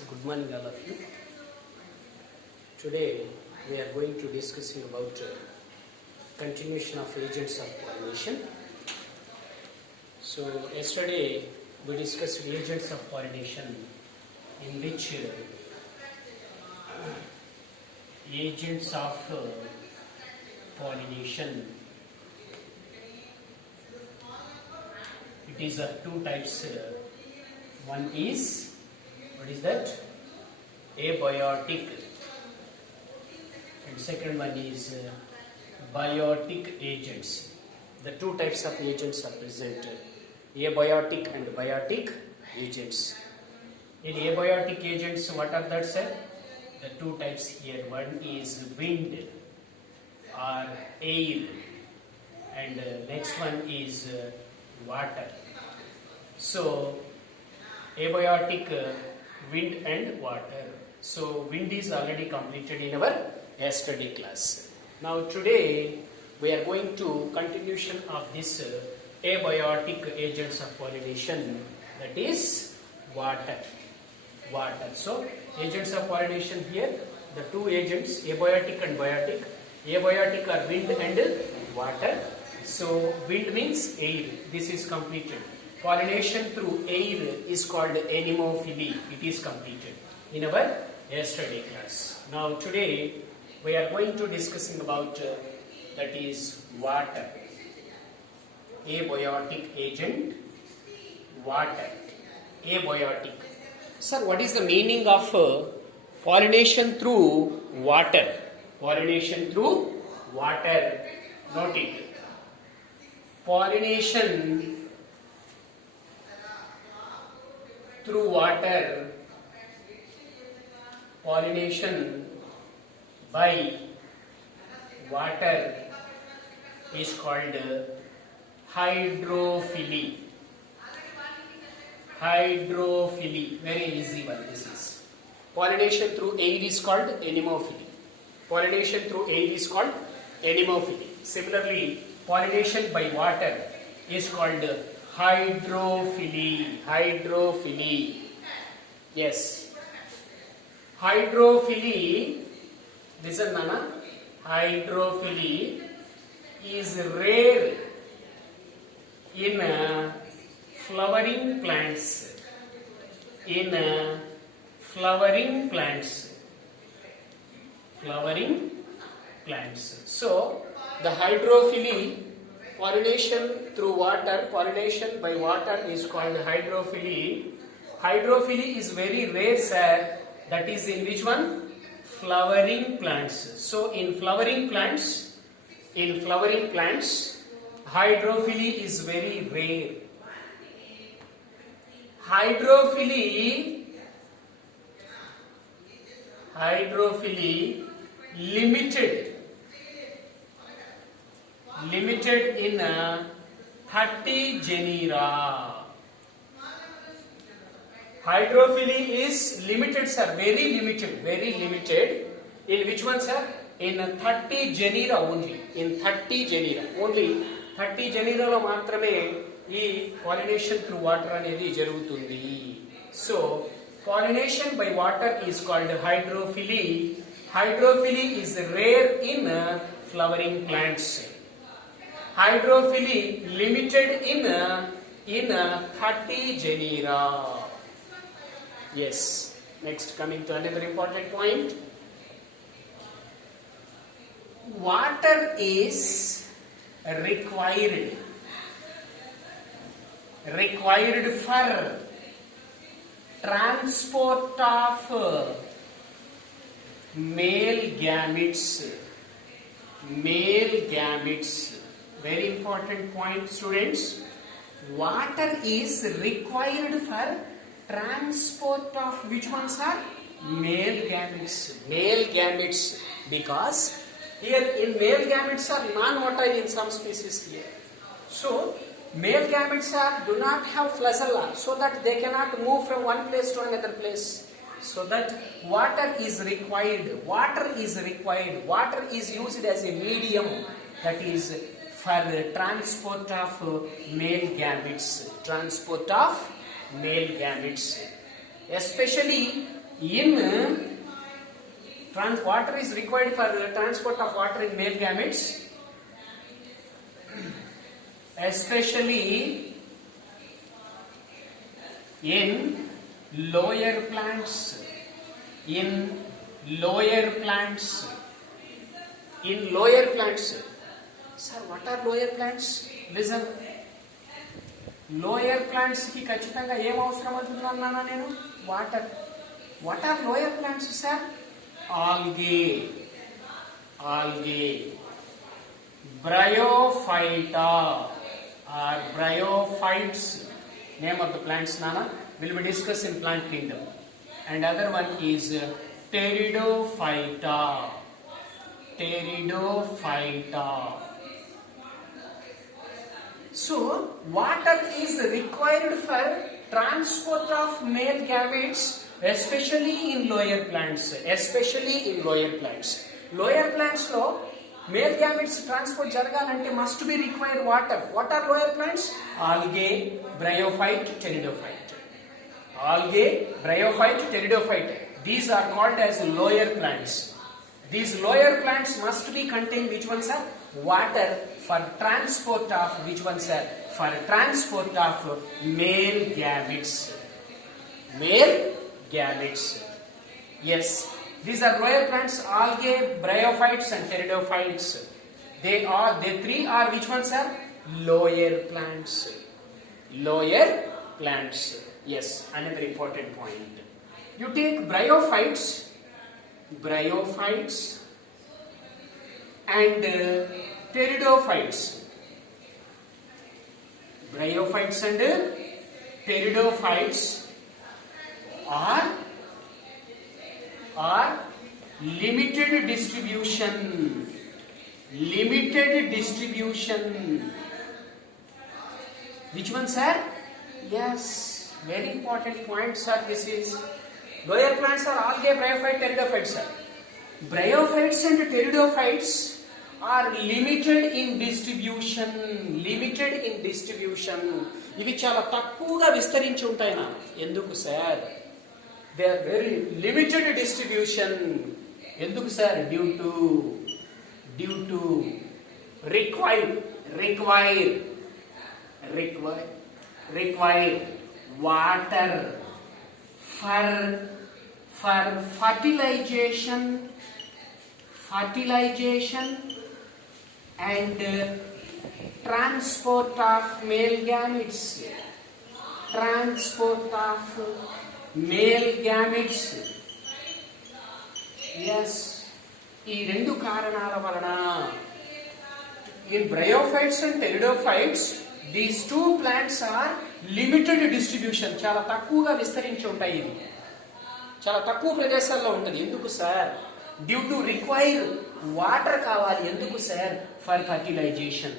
So good morning all of you. Today we are going to discussing about continuation of agents of pollination. So yesterday we discussed agents of pollination in which agents of pollination, it is of two types. One is, what is that? Abiotic, and second one is biotic agents. The two types of agents are present, abiotic and biotic agents. In abiotic agents, what are that, sir? The two types here. One is wind or air, and next one is water. So abiotic, wind and water. So wind is already completed in our yesterday class. Now today we are going to continuation of this abiotic agents of pollination, that is water. So agents of pollination here, the two agents, abiotic and biotic. Abiotic are wind and water. So wind means air. This is completed. Pollination through air is called anemophily. It is completed in our yesterday class. Now today we are going to discussing about that is water. Abiotic agent, water. Abiotic. Sir, what is the meaning of pollination through water? Pollination through water. Note it. Pollination through water, pollination by water is called hydrophily. Hydrophily, very easy one this is. Pollination through air is called anemophily. Pollination through air is called anemophily. Similarly, pollination by water is called hydrophily. Hydrophily. Yes. Hydrophily, listen Nana, hydrophily is rare in flowering plants. In flowering plants. Flowering plants. So, the hydrophily, pollination through water, pollination by water is called hydrophily. Hydrophily is very rare, sir. That is in which one? Flowering plants. So in flowering plants, hydrophily is very rare. Hydrophily limited in 30 genera. Hydrophily is limited, sir, very limited. In which one, sir? In 30 genera only. In 30 genera. Only 30 genera lo maatrame ee pollination through water anedi jarugutundi. So, pollination by water is called hydrophily. Hydrophily is rare in flowering plants. Hydrophily limited in 30 genera. Yes. Next, coming to another important point. Water is required for transport of male gametes. Very important point, students. Water is required for transport of which ones are? Male gametes. Because here in male gametes are non-motile in some species here. So male gametes do not have flagella, so that they cannot move from one place to another place. So that water is required. Water is used as a medium, that is for transport of male gametes. Especially water is required for the transport of water in male gametes, especially in lower plants. In lower plants. In lower plants. Sir, what are lower plants? Listen. Lower plants ki ఖచ్చితంగా ఏం అవసరం అంటున్నానా నేను? Water. What are lower plants, sir? Algae. Algae. Bryophyta or bryophytes. Name of the plants, Nana, will be discussed in plant kingdom. And other one is Pteridophyta. Pteridophyta. So, water is required for transport of male gametes, especially in lower plants. Especially in lower plants. Lower plants lo male gametes transport jaragalante must be required water. What are lower plants? Algae, bryophyte, pteridophyte. Algae, bryophyte, pteridophyte. These are called as lower plants. These lower plants must be contain which ones are? Water for transport of which ones are? For transport of male gametes. Male gametes. Yes. These are lower plants, algae, bryophytes and pteridophytes. They three are which ones are? Lower plants. Lower plants. Yes, another important point. You take bryophytes and pteridophytes. Bryophytes and pteridophytes are limited distribution. Limited distribution. Which ones are? Yes, very important point, sir. This is lower plants are algae, bryophyte, pteridophytes, sir. Bryophytes and pteridophytes are limited in distribution. Limited in distribution. ఇవి చాలా తక్కువగా విస్తరించి ఉంటాయినా ఎందుకు sir? They are very limited distribution. ఎందుకు sir? Due to require water for fertilization and transport of male gametes. Transport of male gametes. Yes, ఈ రెండు కారణాల వలన in bryophytes and pteridophytes these two plants are limited distribution. చాలా తక్కువగా విస్తరించి ఉంటాయి. ఇవి చాలా తక్కువ ప్రదేశాల్లో ఉంటుంది. ఎందుకు sir? Due to require water కావాలి. ఎందుకు sir? For fertilisation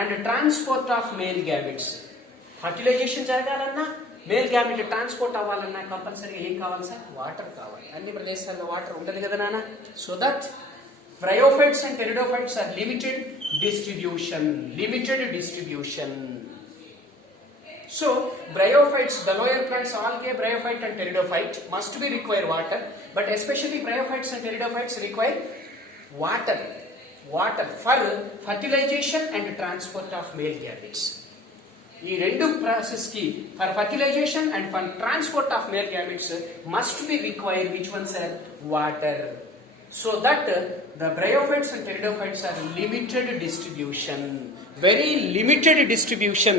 and transport of male gametes. Fertilisation జరగాలన్నా మేల్ గ్యామెట్ ట్రాన్స్పోర్ట్ అవ్వాలన్నా కంపల్సరీగా ఏం కావాలి సార్? వాటర్ కావాలి. అన్ని ప్రదేశాల్లో వాటర్ ఉండదు కదా నాన్న. So that bryophytes and pteridophytes are limited distribution. So bryophytes, the lower plants, algae, bryophyte and pteridophyte must be require water, but especially bryophytes and pteridophytes require water for fertilization and transport of male gametes. ఈ రెండు process కి for fertilisation and for transport of male gametes must be require which ones are? Water. So that the bryophytes and pteridophytes are limited distribution. Very limited distribution.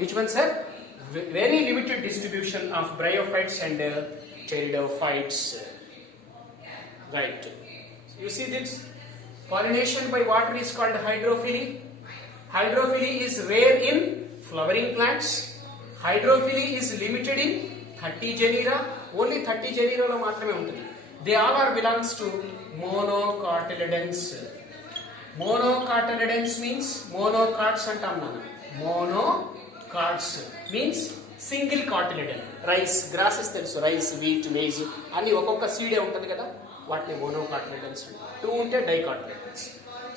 Which ones are? Very limited distribution of bryophytes and pteridophytes. Right. You see this? Pollination by water is called hydrophily. Hydrophily is rare in flowering plants. Hydrophily is limited in 30 genera. Only 30 genera lo maatrame untundi. They all are belongs to monocotyledons. Monocotyledons means monocots antam nana. Monocots means single cotyledon. Rice, grasses telusu, rice, wheat, maize anni okokka seed e untadi kada, vaatni monocotyledons antaru. Two unte dicotyledons.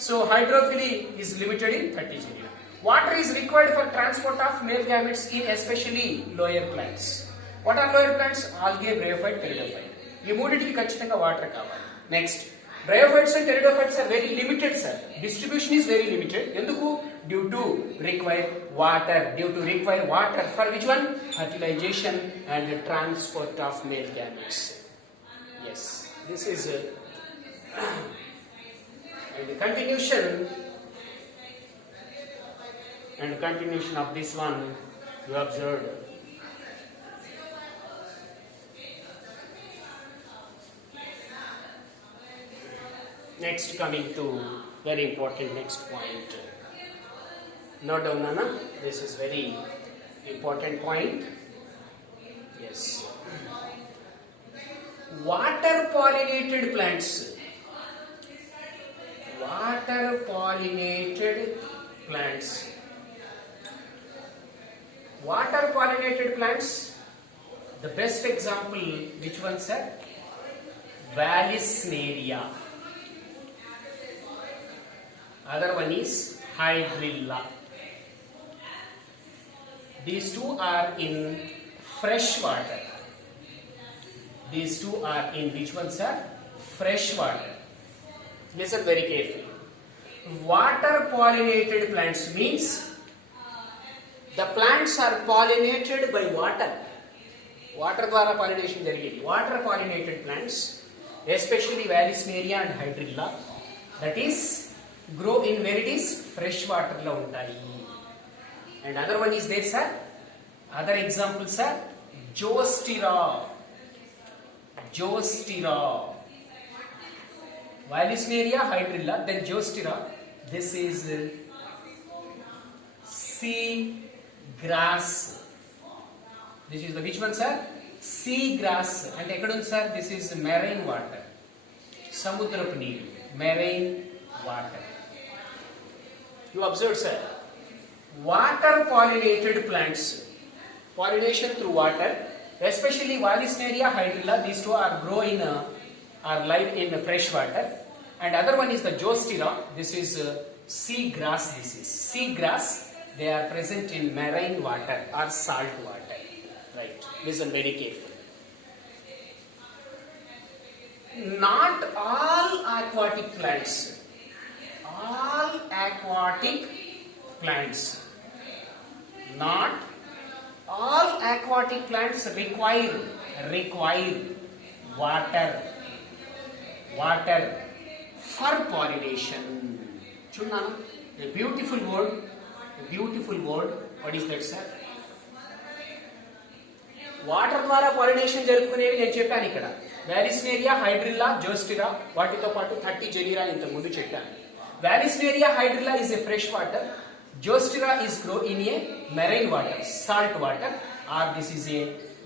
So hydrophily is limited in 30 genera. Water is required for transport of male gametes in especially lower plants. What are lower plants? Algae, bryophyte, pteridophyte. ఈ మూడింటికి ఖచ్చితంగా వాటర్ కావాలి. Next, bryophytes and pteridophytes are very limited sir. Distribution is very limited. ఎందుకు? Due to require water for which one? Fertilization and transport of male gametes. Yes, this is and the continuation of this one you observed. Next, coming to very important next point. Note down, Nana. This is very important point. Yes. Water pollinated plants. Water pollinated plants. Water pollinated plants. The best example, which one, sir? Vallisneria. Other one is Hydrilla. These two are in fresh water. These two are in which one, sir? Fresh water. Listen very carefully. Water pollinated plants means the plants are pollinated by water. Water dwara pollination jarigedi. Water pollinated plants, especially Vallisneria and Hydrilla, that is grow in where it is fresh water lo untayi. And other one is there, sir. Other examples, sir. Joostera. Vallisneria, Hydrilla, then Joostera. This is sea grass. This is the which one, sir? Sea grass. And ekkada undi, sir? This is marine water. Samudrapu neeru. Marine water. You observe, sir. Water pollinated plants. Pollination through water. Especially Vallisneria, Hydrilla, these two are live in fresh water. And other one is the Joostera. This is sea grass. Sea grass. They are present in marine water or salt water. Right. Listen very carefully. Not all aquatic plants. All aquatic plants. Not all aquatic plants require water for pollination. Chundana, a beautiful word. What is that, sir? Water ద్వారా pollination జరుపుకునేవి నేను చెప్పాను ఇక్కడ. Vallisneria, Hydrilla, Joostera, వాటితో పాటు 30 జెనీరా ఇంతకు ముందు చెప్పాను. Vallisneria, Hydrilla is a fresh water. Joostera is grow in a marine water, salt water, or this is a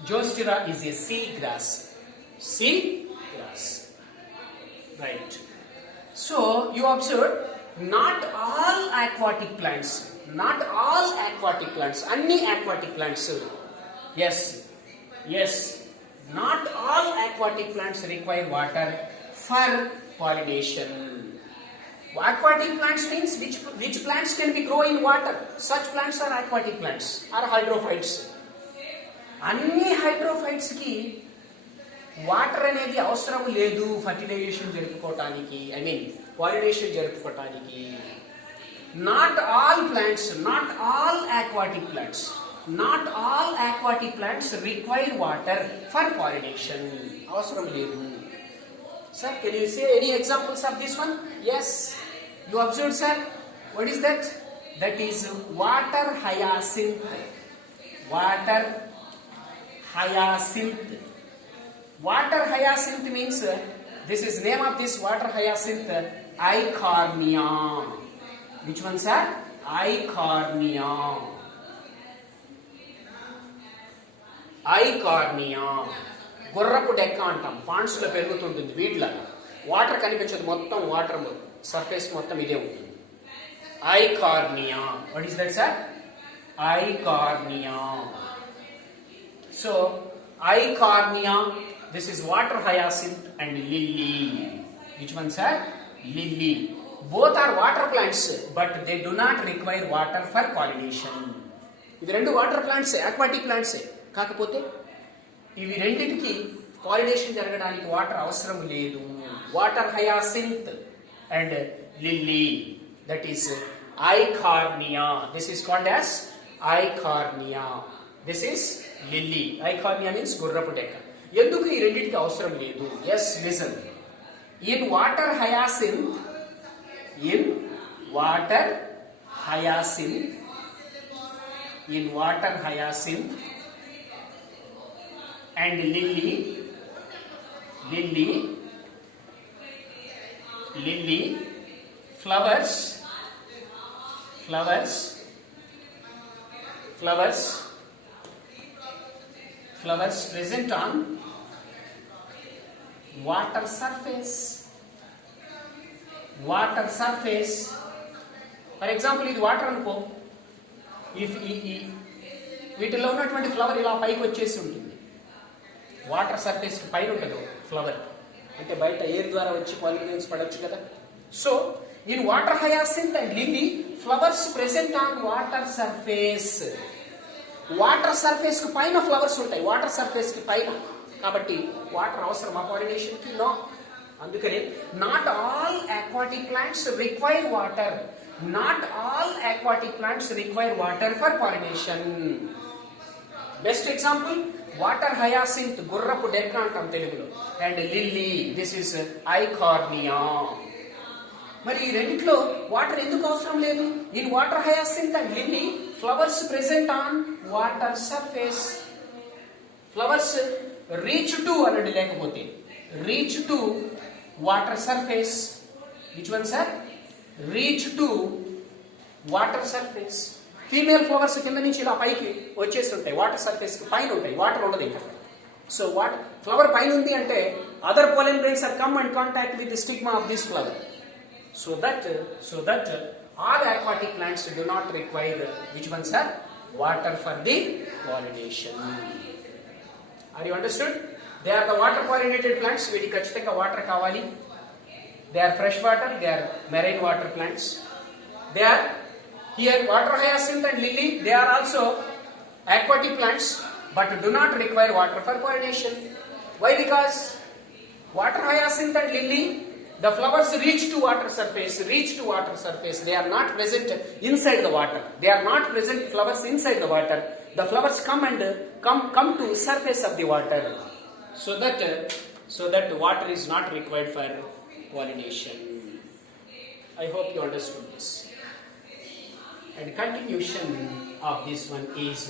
Joostera is a sea grass. Right. So you observe, not all aquatic plants. Any aquatic plants. Yes. Not all aquatic plants require water for pollination. Aquatic plants means which plants can be grow in water. Such plants are aquatic plants or hydrophytes. అన్ని hydrophytes కి water అనేది అవసరం లేదు fertilization జరుపుకోవటానికి, pollination జరుపుకోవటానికి. Not all aquatic plants require water for pollination. అవసరం లేదు. Sir, can you say any examples of this one? Yes. You observed, sir. What is that? That is water hyacinth. Water hyacinth means, this is name of this water hyacinth, Eichhornia. Which one, sir? Eichhornia. గుర్రపు డెక్క అంటాం. Pond's లో పెరుగుతుంటుంది. వీటిలో water కనిపించదు, మొత్తం water surface మొత్తం ఇదే ఉంటుంది. Eichhornia. What is that, sir? Eichhornia. So Eichhornia, this is water hyacinth and lily. Which one, sir? Lily. Both are water plants, but they do not require water for pollination. ఇవి రెండు water plants, aquatic plants. కాకపోతే ఇవి రెండిటికి pollination జరగడానికి water అవసరం లేదు. Water hyacinth and lily, that is Eichhornia. This is called as Eichhornia. This is lily. Eichhornia means గుర్రపు డెక్క. ఎందుకు ఈ రెండిటికి అవసరం లేదు? Yes, listen. In water hyacinth, in water hyacinth, in water hyacinth and lily flowers present on water surface. For example, ఇది water అనుకో. వీటిలో ఉన్నటువంటి ఫ్లవర్ ఇలా పైకి వచ్చేసి ఉంటుంది. వాటర్ సర్ఫేస్ పైన ఉంటుంది ఫ్లవర్, అంటే బయట ఎయిర్ ద్వారా వచ్చి పాలినేషన్స్ పడవచ్చు కదా. So in water hyacinth and lily flowers present on water surface. Water surface కి పైన ఫ్లవర్స్ ఉంటాయి, వాటర్ సర్ఫేస్ కి పైన. కాబట్టి వాటర్ అవసరమా పాలినేషన్ కి? నో. అందుకని not all aquatic plants require water. Not all aquatic plants require water for pollination. Best example, water hyacinth, గుర్రపు డెక్క అంటాం తెలుగులో, and lily, this is Eichhornia. మరి ఈ రెండిట్లో వాటర్ ఎందుకు అవసరం లేదు? In water hyacinth and lily flowers present on water surface. Flowers reach to అనండి, లేకపోతే reach to water surface. Which one sir? Reach to water surface. Female flowers కింద నుంచి ఇలా పైకి వచ్చేసి ఉంటాయి, వాటర్ సర్ఫేస్ కి పైన ఉంటాయి, వాటర్ ఉండదు ఇంకా. సో వాటర్ ఫ్లవర్ పైన ఉంది అంటే other pollen grains are come and contact with the stigma of this flower. So that all aquatic plants do not require which ones are water for the pollination. Are you understood? They are the water pollinated plants. వీటికి ఖచ్చితంగా వాటర్ కావాలి. They are fresh water, they are marine water plants. They are here water hyacinth and lily, they are also aquatic plants but do not require water for pollination. Why? Because water hyacinth and lily, the flowers reach to water surface. They are not present inside the water. They are not present flowers inside the water. The flowers come to surface of the water. So that water is not required for pollination. I hope you understood this. And continuation of this one is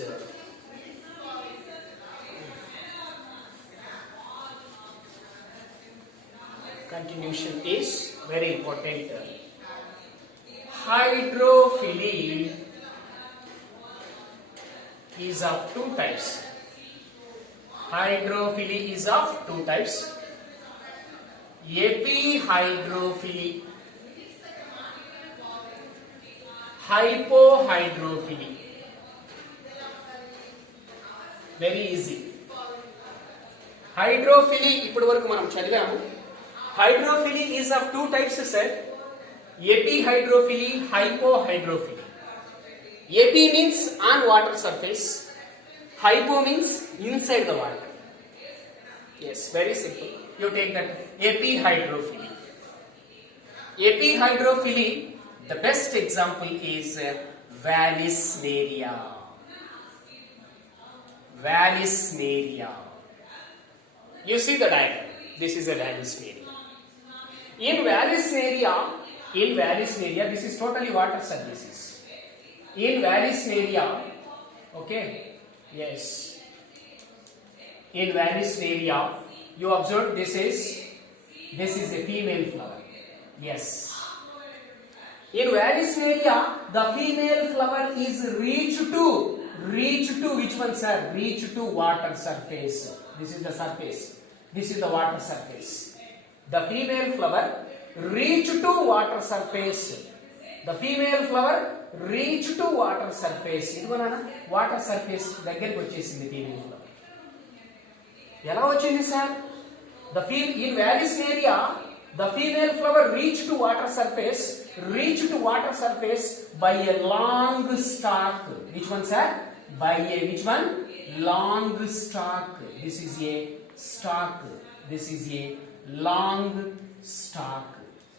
very important. Hydrophily is of two types. Epihydrophily, hypohydrophily. Very easy. Hydrophily ఇప్పటి వరకు మనం చదివాము. Hydrophily is of two types, sir. Epihydrophily, hypohydrophily. Epi means on water surface, hypo means inside the water. Yes, very simple. You take that epihydrophily. The best example is Vallisneria. You see the diagram. This is a Vallisneria. In Vallisneria, this is totally water surfaces. In Vallisneria, okay, yes. In Vallisneria, you observe this is a female flower. Yes. In Vallisneria, the female flower is reach to which one, sir? Reach to water surface. This is the surface. This is the water surface. The female flower reach to water surface. The female flower reach to water surface. ఇదిగోనా water surface దగ్గరికి వచ్చేసింది female flower. ఎలా వచ్చింది sir? In Vallisneria, the female flower reach to water surface by a long stalk. Which one, sir? by a which one? Long stalk. This is a stalk. This is a long stalk.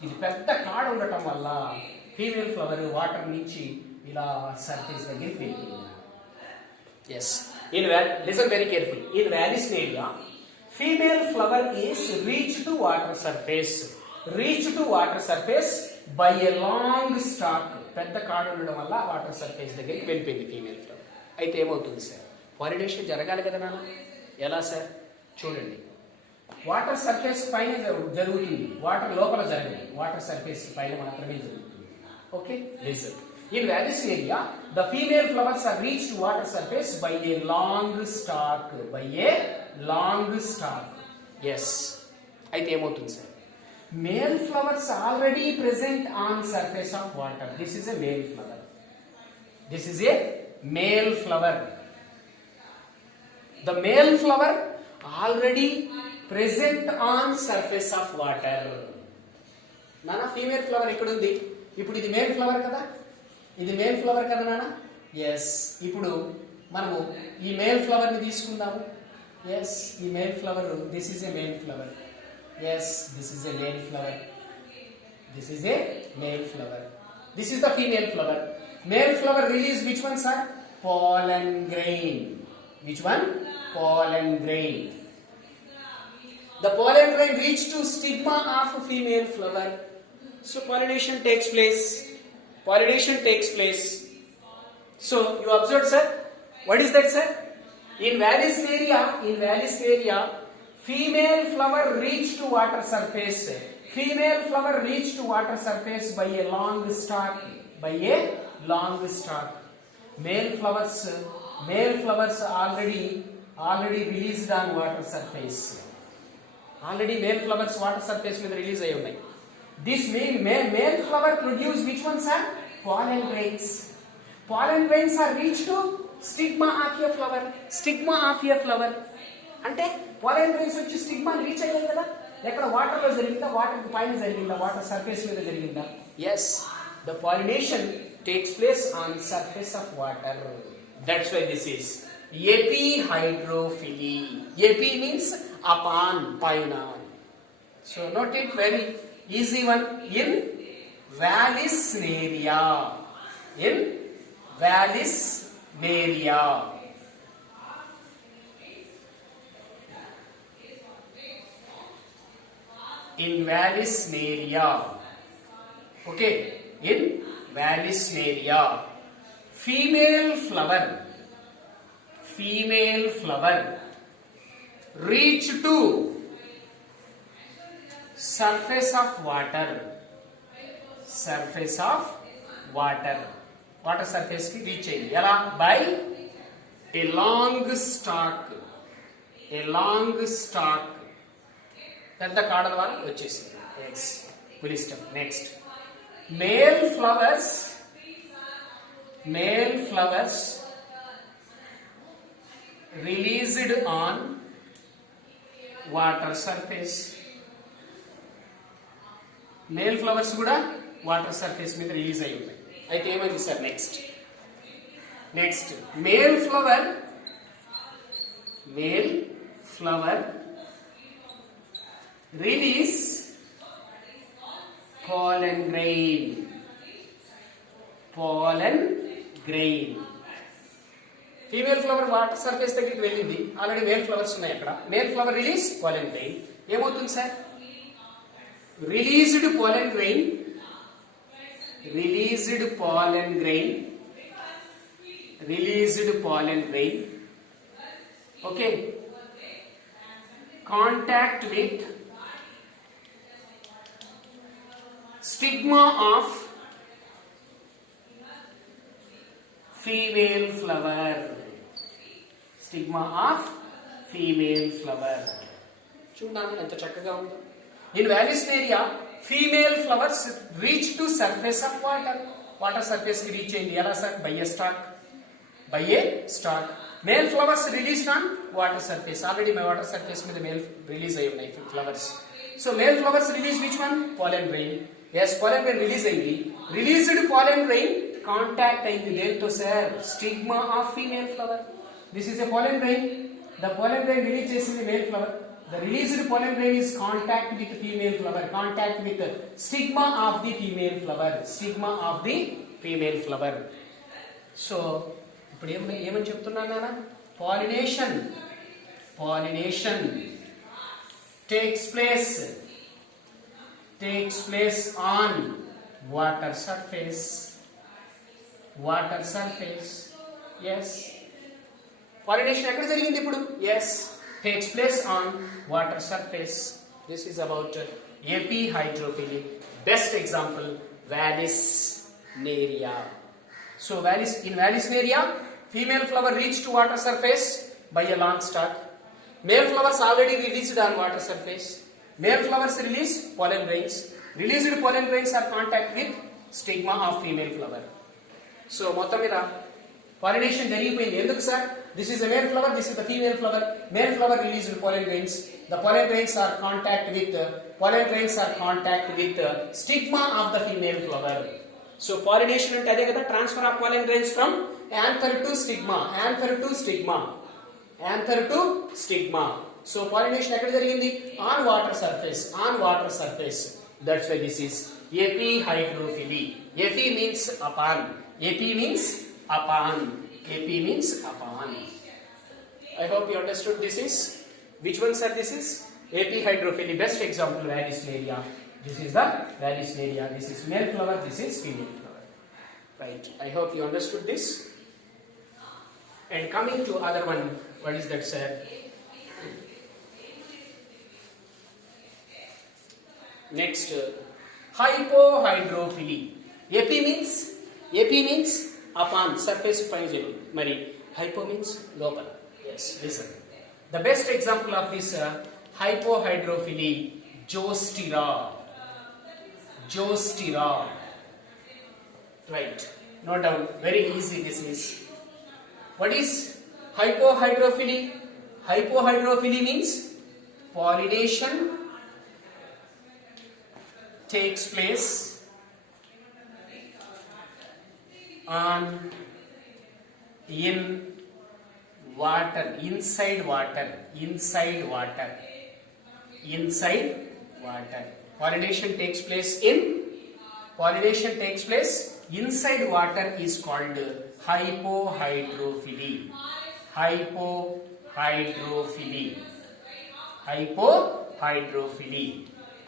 ఇది పెద్ద కాడ ఉండటం వల్ల female flower water నుంచి ఇలా surface దగ్గరికి వెళ్తుంది. Yes. Listen very carefully. In Vallisneria, female flower is reached to water surface. Reached to water surface by a long stalk. పెద్ద కాడ ఉండడం వల్ల వాటర్ సర్ఫేస్ దగ్గరికి వెళ్ళిపోయింది ఫీమేల్ ఫ్లవర్. అయితే ఏమవుతుంది సార్? పాలినేషన్ జరగాలి కదా నాన్న? ఎలా సార్? చూడండి, వాటర్ సర్ఫేస్ పైన జరుగుతుంది, వాటర్ లోపల జరగదు, వాటర్ సర్ఫేస్ పైన మాత్రమే జరుగుతుంది. Okay, listen. In Vallisneria, the female flowers are reached water surface by a long stalk. By a long stalk. Yes. అయితే ఏమవుతుంది sir? Male flowers already present on surface of water. This is a male flower. This is a male flower. The male flower already present on surface of water. నానా female flower ఎక్కడ ఉంది? ఇప్పుడు ఇది male flower కదా, ఇది male flower కదా నాన్న? Yes. ఇప్పుడు మనము ఈ మేల్ ఫ్లవర్ ని తీసుకుందాము. ఎస్, ఈ male flower, this is a male flower. Yes, this is a male flower. This is a male flower. This is the female flower. Male flower release which one, sir? Pollen grain. Which one? Pollen grain. The pollen grain reach to stigma of a female flower. So pollination takes place. Pollination takes place. So you observed, sir. What is that, sir? In Vallisneria, female flower reach to water surface. Female flower reach to water surface by a long stalk. By a long stalk. Male flowers already released on water surface. Already male flowers water surface మీద release అయి ఉన్నాయి. This male flower produce which one, sir? Pollen grains. Pollen grains are reached to stigma of a flower. Stigma of a flower. అంటే pollen grains వచ్చి stigma reach అయ్యాయి కదా. ఎక్కడ water లో జరిగిందా, వాటర్ పైన జరిగిందా, వాటర్ సర్ఫేస్ మీద జరిగిందా? Yes. The pollination takes place on surface of water. That's why this is epihydrophily. Epi means upon, paina. So note it, very easy one. In Vallisneria. In Vallisneria. In Vallisneria. Okay. In Vallisneria, female flower reach to surface of water. Surface of water. Water surface ki reach అయ్యింది. ఎలా? By a long stalk. A long stalk. పెద్ద కాడ ద్వారా వచ్చేసింది. Yes. We'll stop. Next. Male flowers released on water surface. Male flowers కూడా water surface మీద release అయి ఉంటాయి. అయితే ఏమైంది sir? Next male flower release pollen grain. Female flower water surface దగ్గరికి వెళ్ళింది, ఆల్రెడీ మేల్ ఫ్లవర్స్ ఉన్నాయి అక్కడ. Male flower release pollen grain. ఏమవుతుంది sir? Released pollen grain. Okay, contact with stigma of female flower. Stigma of female flower. చూడండి ఎంత చక్కగా ఉందో. In Vallisneria, female flowers reach to surface of water. Water surface కి reach అయింది. ఎలా sir? By a stalk. Male flowers released on water surface. Already my water surface మీద male release అయి ఉన్నాయి flowers. So male flowers release which one? Pollen grain. Yes, pollen grain release అయింది. Released pollen grain contact అయింది దేంతో sir? Stigma of female flower. This is a pollen grain. The pollen grain release చేసింది male flower. The released pollen grain is contact with female flower, contact with the stigma of the female flower, stigma of the female flower. So ఇప్పుడు ఏమని చెప్తున్నాను నాన్న? Pollination takes place on water surface. Yes, pollination ఎక్కడ జరిగింది ఇప్పుడు? Yes, takes place on water surface. This is about epihydrophily. Best example, Vallisneria. So in Vallisneria, female flower reached to water surface by a long stalk. Male flowers already released on water surface. Male flowers release pollen grains. Released pollen grains are contact with stigma of female flower. So మొత్తం మీద pollination జరిగిపోయింది. ఎందుకు sir? This is a male flower, this is the female flower. Male flower released pollen grains. The pollen grains are contact with stigma of the female flower. So pollination అంటే అదే కదా, transfer of pollen grains from anther to stigma. So pollination ఎక్కడ జరిగింది? On water surface. That's why this is epihydrophily. Epi means upon. I hope you understood this is. Which one, sir? This is epihydrophily. Best example, Vallisneria. This is the Vallisneria. This is male flower. This is female flower. Right. I hope you understood this. And coming to other one, what is that, sir? Next, hypohydrophily. Epi means upon surface pine. Mari hypo means local. Yes, listen. The best example of this hypohydrophily, Zostyra. Right. Note down. Very easy this is. What is hypohydrophily? Hypohydrophily means pollination takes place in water, inside water. Pollination takes place inside water is called hypohydrophily.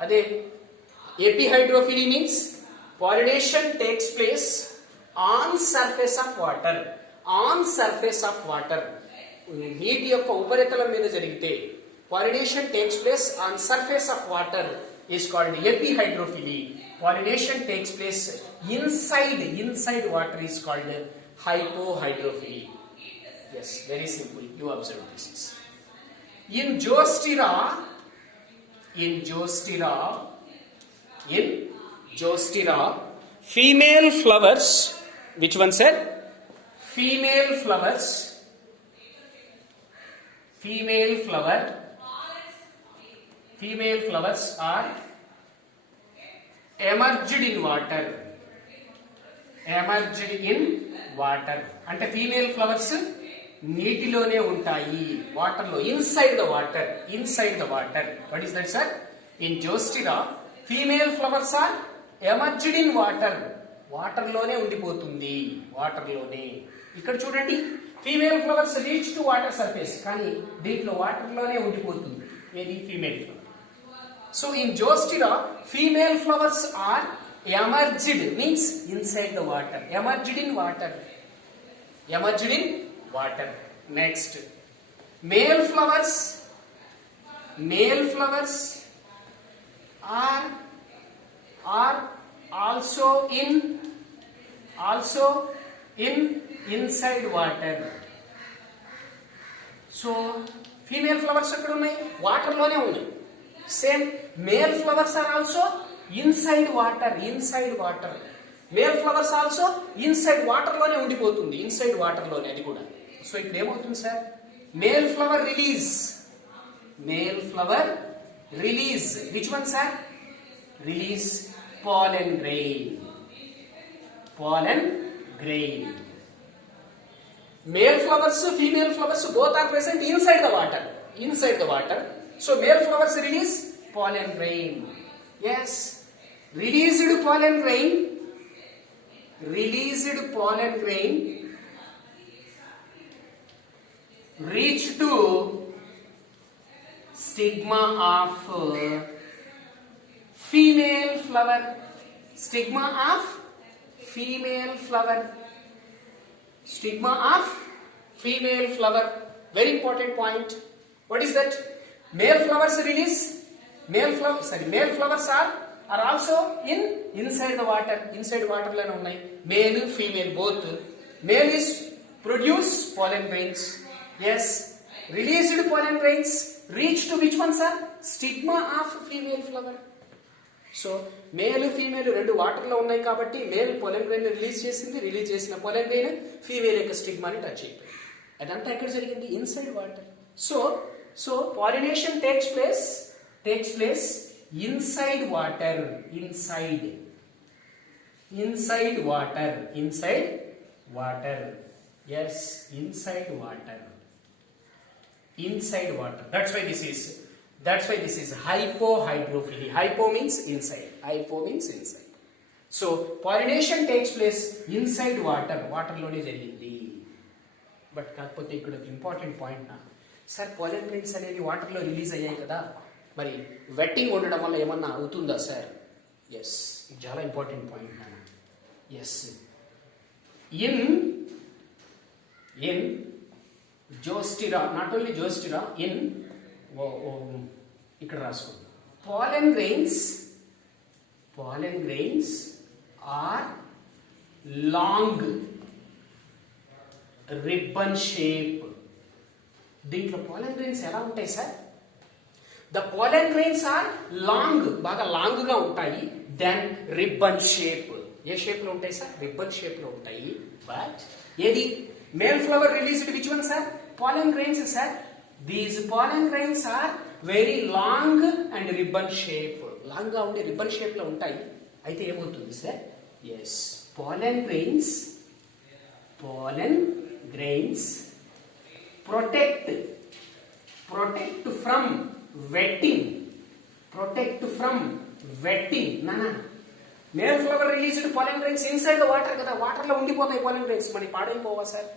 Ade epihydrophily means pollination takes place on surface of water. నీటి యొక్క ఉపరితలం మీద జరిగితే pollination takes place on surface of water is called epihydrophily. Pollination takes place inside water is called hypohydrophily. Yes, very simple. You observe this. In Zostyra, female flowers. Which one, sir? Female flowers are emerged in water. అంటే female flowers నీటిలోనే ఉంటాయి, వాటర్లో, inside the water. What is that, sir? In Zostera female flowers are emerged in water. వాటర్లోనే ఉండిపోతుంది, వాటర్లోనే. ఇక్కడ చూడండి, female flowers reach to water surface, కానీ దీంట్లో వాటర్లోనే ఉండిపోతుంది. ఏది? Female flower. So in Zostera female flowers are emerged means inside the water. Emerged in water. Next, male flowers are also in inside water. So female flowers ఎక్కడ ఉన్నాయి? Water లోనే ఉన్నాయి. Same male flowers are also inside water. Male flowers also inside water లోనే ఉండిపోతుంది, inside water లోనే అది కూడా. So ఇప్పుడు ఏమవుతుంది, sir? male flower release. Which one, sir? Release pollen grain. grain. Male flowers, female flowers, both are present inside the water. Inside the water. So male flowers release pollen grain. Yes. Released pollen grain. Released pollen grain reach to stigma of female flower. Stigma of female flower. Stigma of female flower. Very important point. What is that? Male flowers release. Male flowers are also inside the water. Inside water lane unnai. Male, female both. Male is produce pollen grains. Yes. Released pollen grains reach to which one, sir? Stigma of female flower. So male female రెండు water లో ఉన్నాయి కాబట్టి male pollen grain release చేసింది. Release చేసిన pollen grain female యొక్క స్టిగ్మాని touch అయిపోయింది. అదంతా ఎక్కడ జరిగింది? Inside water. So pollination takes place inside water. Inside water. Yes, inside water. That's why this is hypohydrophily. Hypo means inside. So pollination takes place inside water. Water లోనే జరిగింది. But కాకపోతే ఇక్కడ ఒక ఇంపార్టెంట్ పాయింట్ నా sir, pollen grains అనేవి water లో release అయ్యాయి కదా, మరి వెట్టింగ్ ఉండడం వల్ల ఏమన్నా అవుతుందా సార్? ఎస్, ఇది చాలా ఇంపార్టెంట్ పాయింట్ నా. Yes, in Zostera, not only Zostera, in ఇక్కడ రాసుకోండి. pollen grains are long ribbon shape. దీంట్లో pollen grains ఎలా ఉంటాయి sir? The pollen grains are long, బాగా లాంగ్ గా ఉంటాయి. Then ribbon shape. ఏ షేప్ లో ఉంటాయి సార్? రిబ్బన్ షేప్ లో ఉంటాయి. బట్ ఏది male flower released which one sir? pollen grains sir. These pollen grains are very long and ribbon shape. Long గా ఉండి రిబ్బన్ షేప్ లో ఉంటాయి. అయితే ఏమవుతుంది sir? Yes, pollen grains protect from wetting. నానా, male flower released pollen grains inside the water కదా, water లో ఉండిపోతాయి pollen grains. మరి పాడైపోవా సార్?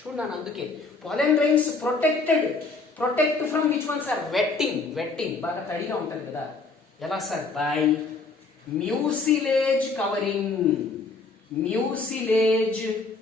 చూడన్నా, అందుకే pollen grains protect from which one sir? Vetting. బాగా తడిగా ఉంటుంది కదా. ఎలా సార్? By mucilage covering.